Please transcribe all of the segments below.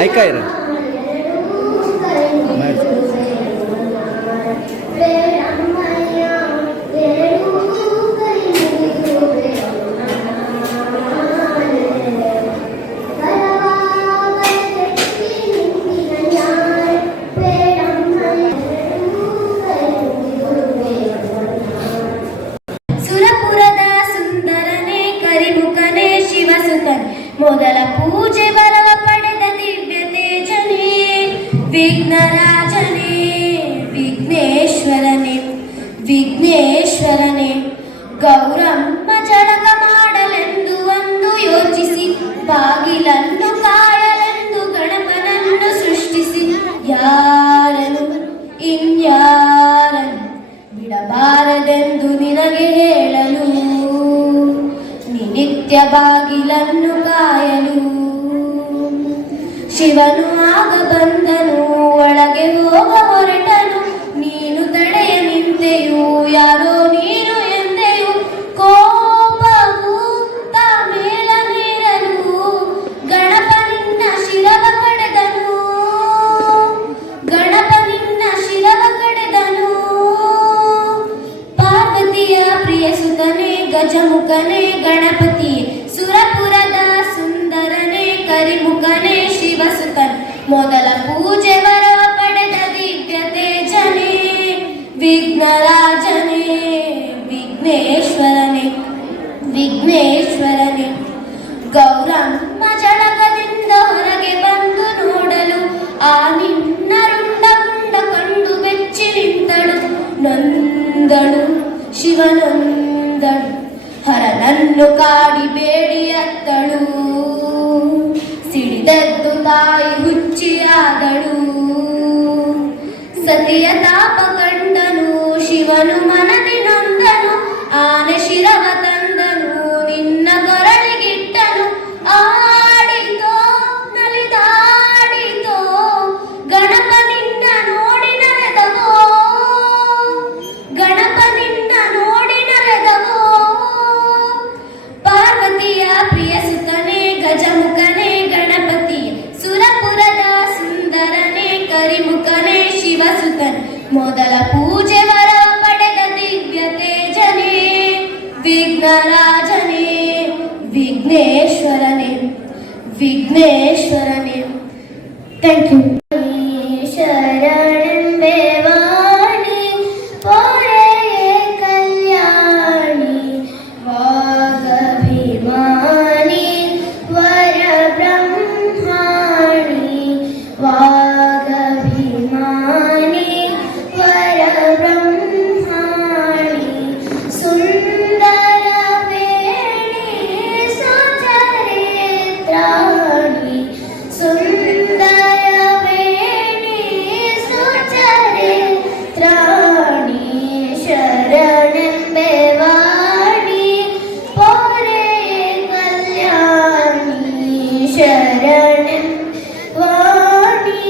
ऐका रे ಮೊದಲ ಪೂಜೆ ಬರವ ಪಡೆದ ದಿವ್ಯ ತೇಜನೇ ವಿಘ್ನರಾಜನೇ ವಿಘ್ನೇಶ್ವರನೇ ವಿಘ್ನೇಶ್ವರನೇ ಗೌರಮ್ಮ ಜಳಕ ಮಾಡಲೆಂದು ಒಂದು ಯೋಚಿಸಿ ಬಾಗಿಲನ್ನು ಕಾಯಲೆಂದು ಗಣಪನನ್ನು ಸೃಷ್ಟಿಸಿ ಯಾರನು ಇನ್ಯಾರನು ಬಿಡಬಾರದೆಂದು ನಿನಗೆ ಹೇಳಲು ನಿತ್ಯ ಬಾಗಿಲನ್ನು ಕಾಯಲು ಶಿವನು ಆಗ ಬಂದನು ಒಳಗೆ ಹೋಗ ಹೊರಟನು ನೀನು ತಡೆಯ ನಿಂತೆಯು ಯಾರೋ ನೀನು ಎಂದೆಯು ಕೋಪವು ಮೇಳ ಮೀರಲು ಗಣಪ ನಿನ್ನ ಶಿರವ ಕಡೆದನು ಗಣಪ ನಿನ್ನ ಶಿರವ ಕಡೆದನು ಪಾರ್ವತಿಯ ಪ್ರಿಯ ಸುತನೇ ಗಜಮುಖನೇ ಗಣಪತಿ ಸುರಪುರದ ಸುಂದರನೇ ಕರಿಮುಖನೇ ಶಿವಸುತನ್ ಮೊದಲ ಪೂಜೆ ಬರವ ಪಡೆದ ದಿವ್ಯ ತೇಜನೇ ವಿಘ್ನರಾಜನೇ ವಿಘ್ನೇಶ್ವರನೇ ವಿಘ್ನೇಶ್ವರನೇ ಗೌರಮ್ಮ ಜಳಕದಿಂದ ಹೊರಗೆ ಬಂದು ನೋಡಲು ಆ ನಿನ್ನ ರುಂಡ ಗುಂಡ ಕಂಡು ಬೆಚ್ಚಿ ನಿಂತಳು ನೊಂದಳು ಶಿವನೊಂದಳು ಹರನನ್ನು ಕಾಡಿ ಬೇಡಿಯತ್ತಳು ಸಿಡಿದದ್ದು ತಾಯಿ ಹುಚ್ಚಿಯಾದಳು ಸತಿಯ ತಾಪ ಕಂಡನು ಶಿವನು ಮನದಿ ನೊಂದನು ಆನೆ ಶಿರವ ತಂದನು ನಿನ್ನ ಕೊರಳಿಗಿಟ್ಟನು ಆಡಿತೋ ನಲಿದಾಡಿತೋ ಗಣಪ ನಿನ್ನ ನೋಡಿ ನರೆದವೋ ಗಣಪ ನಿನ್ನ ನೋಡಿ ನರೆದವೋ ಪಾರ್ವತಿಯ ಪ್ರಿಯ ಸುತನೇ ಗಜಮುಖನೇ ಗಣಪತಿ ಸುರಪುರದ ಸುಂದರನೇ ಕರಿಮುಖನೇ ಶಿವಸುತನ್ ಮೊದಲ ಪೂಜೆ ಬರವ ಪಡೆದ ದಿವ್ಯ ತೇಜನೇ ವಿಘ್ನರಾಜನೇ ವಿಘ್ನೇಶ್ವರನೇ ವಿಘ್ನೇಶ್ವರನೇ ಥ್ಯಾಂಕ್ ಯು ಶರಣೆಂಬೆ ವಾಣಿ ಪೊರೆಯೇ ಕಲ್ಯಾಣಿ ವಾಗಭಿಮಾನಿ ವರ ಬ್ರಹ್ಮಾಣಿ ವಾಗಭಿಮಾನಿ ವರ ಬ್ರಹ್ಮಾಣಿ ಸುಂದರ ವೇಣಿ ಸುಚರಿತ್ರಾಣಿ ಸುಂದರ ವೇಣಿ ಸುಚರಿತ್ರಾಣಿ ಶರಣೆಂಬೆ ವಾಣಿ ಪೊರೆಯೇ ಕಲ್ಯಾಣಿ ಶರಣೆಂಬೆ ವಾಣಿ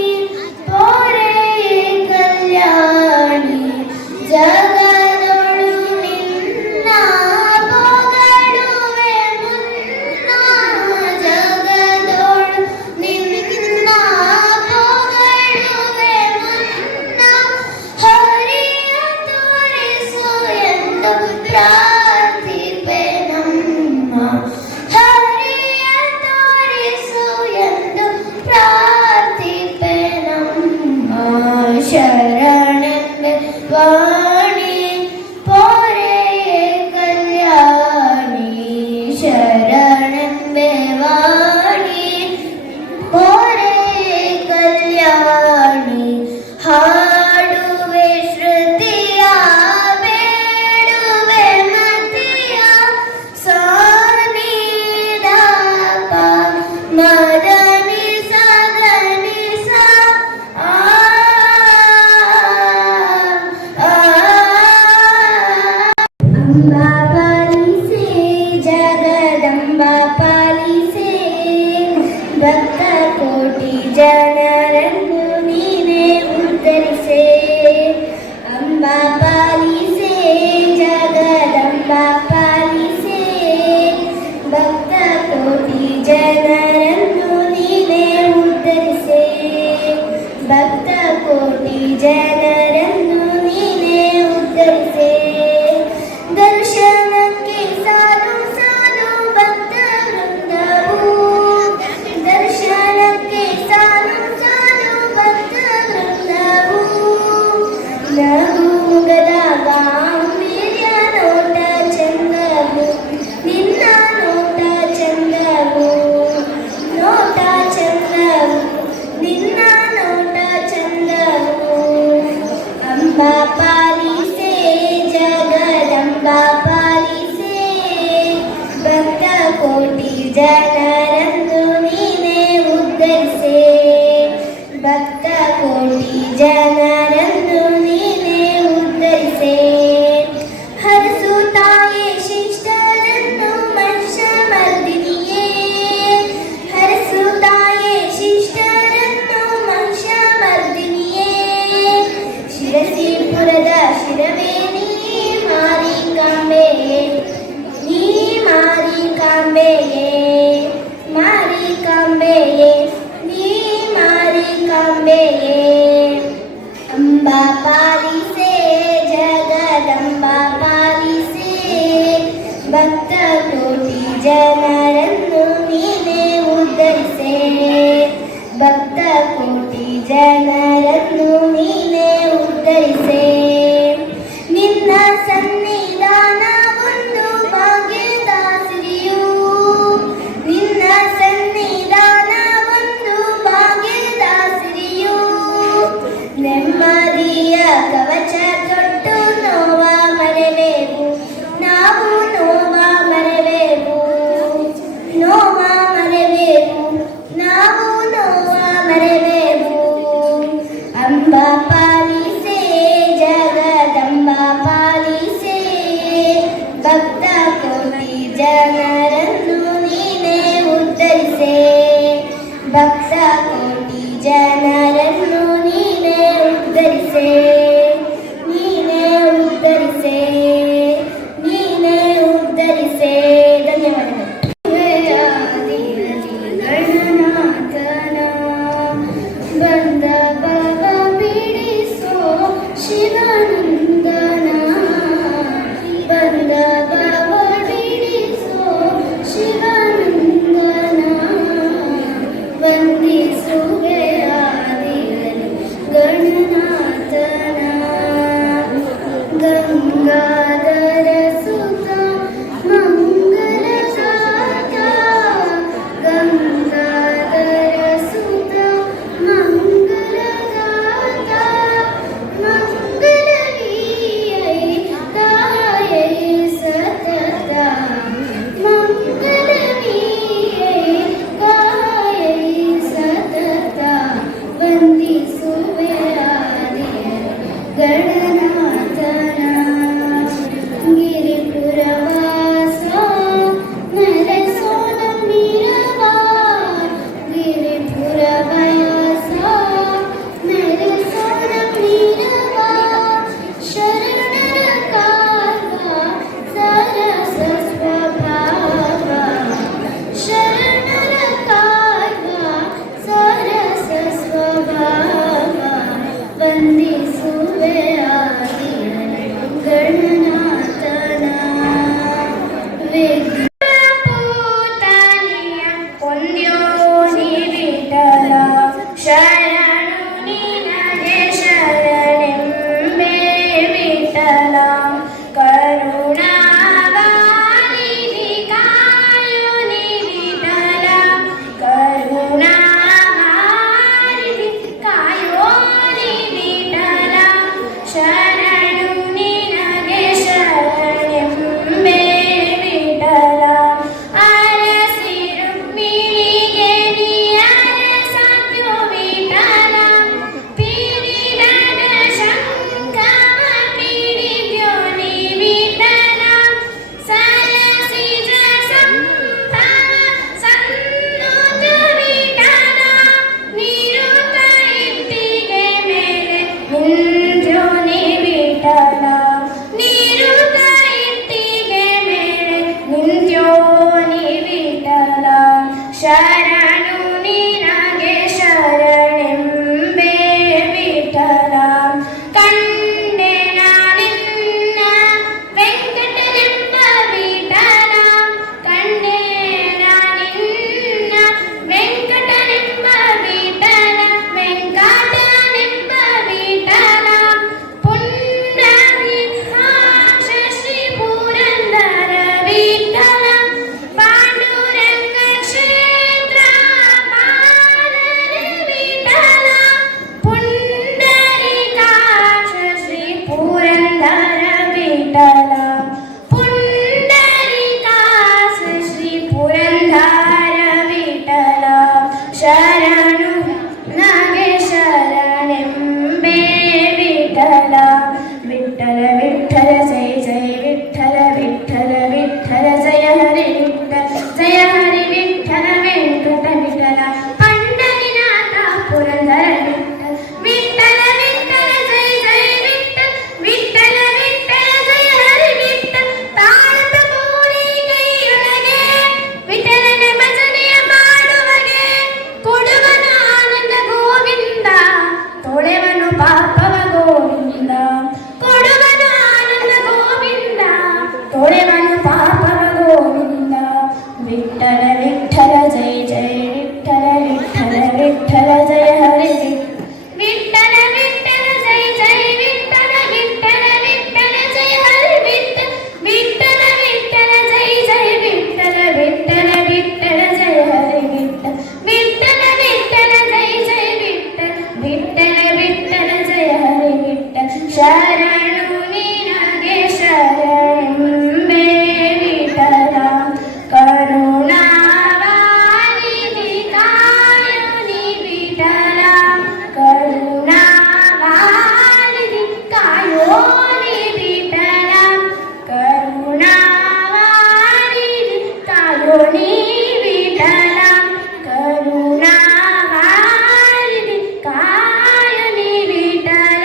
ಪೊರೆಯೇ ಕಲ್ಯಾಣಿ ಜಗದೊಳು ನಿನ್ನ ಪೊಗಳುವೆ ಮುನ್ನ ಜಗದೊಳು ನಿನ್ನ ಪೊಗಳುವೆ ಮುನ್ನ ಹರಿಯ ತೋರಿಸು ಎಂದು ಪ್ರಾರ್ಥಿಪೆ ನಮ್ಮ ಹರಿಯ ತೋರಿಸು ಎಂದು ಪ್ರಾರ್ಥಿಪೆ ನಮ್ಮ ಶರಣೆಂಬೆ ವಾಣಿ ಪೊರೆಯೇ ಕಲ್ಯಾಣಿ ಶರಣೆಂಬೆ ವಾಣಿ ಪೊರೆಯೇ ಕಲ್ಯಾಣಿ ಹಾಡುವೆ ಶ್ರುತಿಯ ಬೇಡುವೆ ಮತಿಯ ಸಾನಿದಾಪ ಮದನಿ ಸದನಿ ಸ ಆ ಅಂಬಾ ಪಾಲಿಸೆ ಜಗದಂಬಾ ಪಾಲಿಸೆ ಭಕ್ತ ಕೋಟಿ ಜನರನ್ನು ನೀನೇ ಉದ್ಧರಿಸೆ ಅಂಬಾ ಪಾಲಿಸೆ ಜಗದಂಬಾ ಪಾಲಿಸೆ ಭಕ್ತ ಕೋಟಿ ಜನರನ್ನು ನೀನೇ ಉದ್ಧರಿಸೆ ಜನರನ್ನು ನೀನೇ ಉದ್ಧರಿಸೆ. ಭಕ್ತ ಕೋಟಿ ಜನರನ್ನು ನೀನೇ ಉದ್ಧರಿಸೆ. ಹರಸು ತಾಯೇ ಶಿಷ್ಟರನ್ನು ಮನುಷ್ಯ ಮರ್ದಿನಿಯೇ. ಹರಸು ತಾಯೇ ಶಿಷ್ಟರನ್ನು ಮನುಷ್ಯ ಮರ್ದಿನಿಯೇ. ಶಿರಸಿಪುರದ ಶಿರವೇ ನೀ ಮಾರಿಕಾಂಬೆಯೇ. ನೀ ಮಾರಿಕಾಂಬೆಯೇ. ಮಾರಿಕಾಂಬೆಯೇ. ನೀ ಮಾರಿಕಾಂಬೆಯೇ. ಅಂಬಾ ಪಾಲಿಸೆ ಜಗದಂಬಾ ಪಾಲಿಸೆ. ಭಕ್ತ ಕೋಟಿ ಜನರನ್ನು ನೀನೇ ಉದ್ಧರಿಸೆ. ಭಕ್ತ ಕೋಟಿ ಜನರನ್ನು ನೀನೇ ಉದ್ಧರಿಸೆ. ನಿನ್ನ ಸನ್ನಿಧಾನ ಒಂದು ಭಾಗ್ಯದ ಸಿರಿಯು. ನಿನ್ನ ಸನ್ನಿಧಾನ ಒಂದು ಭಾಗ್ಯದ ಸಿರಿಯು. ನೆಮ್ಮದಿಯ ಕವಚ ತೊಟ್ಟು ನೋವ ಮರೆವೆವು. ನಾವು ನೋವ ಮರೆವೆವು. ನೋವ ಮರೆವೆವು. ನಾವು ನೋವ ಮರೆವೆವು. ಅಂಬಾ ಪಾಲಿಸೆ ಜಗದಂಬಾ ಪಾಲಿಸೆ. ಭಕ್ತ ಕೋಟಿ ಜನರನ್ನು ನೀನೇ ಉದ್ಧರಿಸೆ. ಭಕ್ತ ಕೋಟಿ ಜನರನ್ನು ನೀನೇ ಉದ್ಧರಿಸೆ. ನೀನೇ ಉದ್ಧರಿಸೆ. ನೀನೇ ಉದ್ಧರಿಸೆ. ಧನ್ಯವಾದಗಳು. ಗಣನಾಥನ ಬಂದ ಭವ ಬಿಡಿಸೋ ಶಿವಾನಂದನ. ಬಂದ ಭವ ಬಿಡಿಸೋ ಶಿವಾನಂದನ. ಬಂದ ವಿಠಲ ಜಯ ಜಯ ವಿಠಲ ವಿಠಲ ವಿಠಲ ಜಯ ಹರಿ ವಿಠಲ ವಿಠಲ ಜಯ ಜಯ ವಿಠಲ ವಿಠಲ ವಿಠಲ ಜಯ ಹರಿ ವಿಠಲ ವಿಠಲ ಜಯ ಜಯ ವಿಠಲ ವಿಠಲ ವಿಠಲ ಜಯ ಹರಿ ವಿಠಲ ವಿಠಲ ಜಯ ಜಯ ವಿಠಲ ವಿಠಲ ಜಯ ಹರಿ ಶರಣು ನಿನಗೆ ಶರಣೆಂಬೆ ವಿಠಲ ಕರುಣಾವಾರಿಧಿ ಕಾಯುನಿ ವಿಠಲ ಕರುಣಾವಾರಿಧಿ ಕಾಯೋನಿ ವಿಠಲ ಕರುಣಾವಾರಿಧಿ ಕಾಯೋನಿ ವಿಠಲ ಕರುಣಾವಾರಿಧಿ ಕಾಯನಿ ವಿಠಲ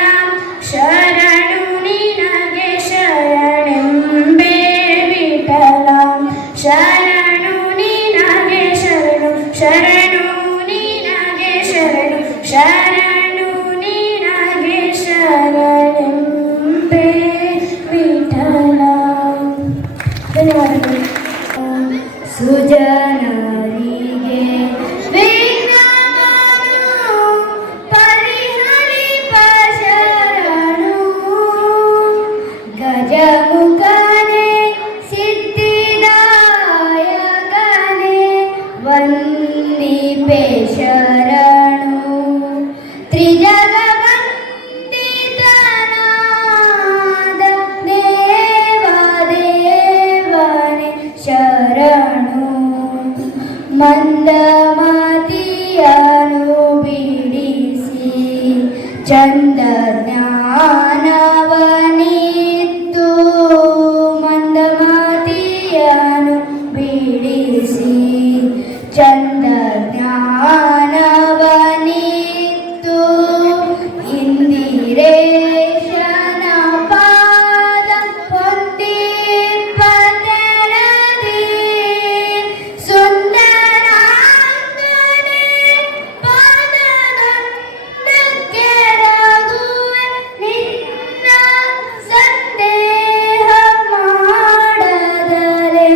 ಶರಣು ನಿನಗೆ ಶರಣೆಂಬೆ ವಿಠಲ ಶರಣು ನಿನಗೆ ಶರಣು ಶರಣು ನಿನಗೆ ಶರಣು ಶರಣು ನಿನಗೆ ಶರಣೆಂಬೆ ವಿಠಲ. ಧನ್ಯವಾದಗಳು. ಸುಜನರಿಗೆ ವಿಘ್ನವನ್ನು ಪರಿಹರಿಪ ಶರಣು ಗಜಮುಖನೇ ಸಿದ್ಧಿದಾಯಕನೇ ವಂದಿಪೆ ಶರಣು ತ್ರಿಜಗವಂದಿತನಾದ ದೇವದೇವನೇ ಶರಣು ಮಂದಮತಿಯನು ಬಿಡಿಸಿ ಚಂದ ಜ್ಞಾನವನಿತ್ತು ಮಂದಮತಿಯನು ಬಿಡಿಸಿ ಚಂದ ಜ್ಞಾನವನಿತ್ತು ಇಂದಿರೇಶನ ಪಾದ ಹೊಂದಿಪ್ಪತೆರದಿ ಸುಂದರಾಂಗನೆ ಪಾದದೊಂದಕ್ಕೆ ರಘುವೆ ನಿನ್ನ ಸಂದೇಹ ಮಾಡದಲೇ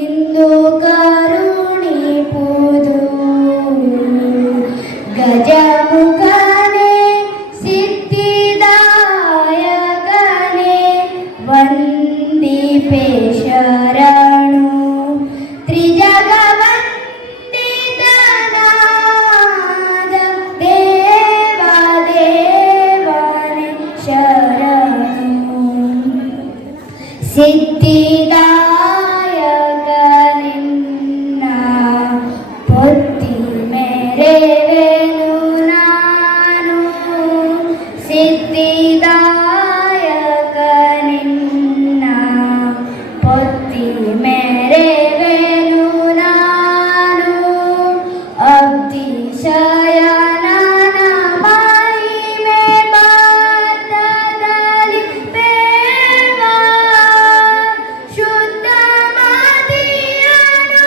ಇಂದು ಕರುಣಿಪುದು ಗಜಮುಖನೇ ಸಿದ್ಧಿದಾಯಕನೇ ವಂದಿಪೆ ಶರಣು ತ್ರಿಜಗವಂದಿತನಾದ ದೇವದೇವನೇ ಶರಣು ಸಿದ್ಧಿದಾಯಕನಿನ್ನ ಪೊತ್ತಿ ಮೆರೆವೆನು ನಾನು ಸಿದ್ಧಿದಾಯಕನಿನ್ನ ಪೊತ್ತಿ ಮೆರೆವೆನು ನಾನು ಅಬ್ಧಿಶಯನನ ಮಹಿಮೆ ಬಾಧದಲ್ಲಿ ಬೇವ ಶುದ್ಧ ಮತಿಯನು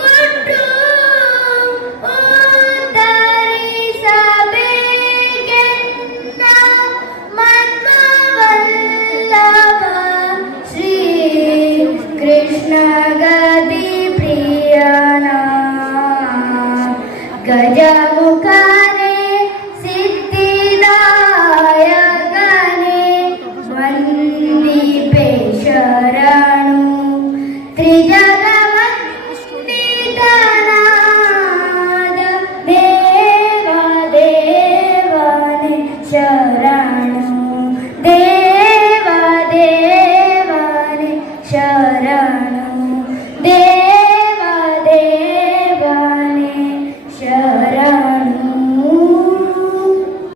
ಕೊಟ್ಟು ಉದ್ಧರಿಸಬೇಕೆನ್ನ ಮನ್ಮವಲ್ಲಭ ಶ್ರೀ ಕೃಷ್ಣ ಗದಿ ಪ್ರಿಯನ ಗಜಮುಖ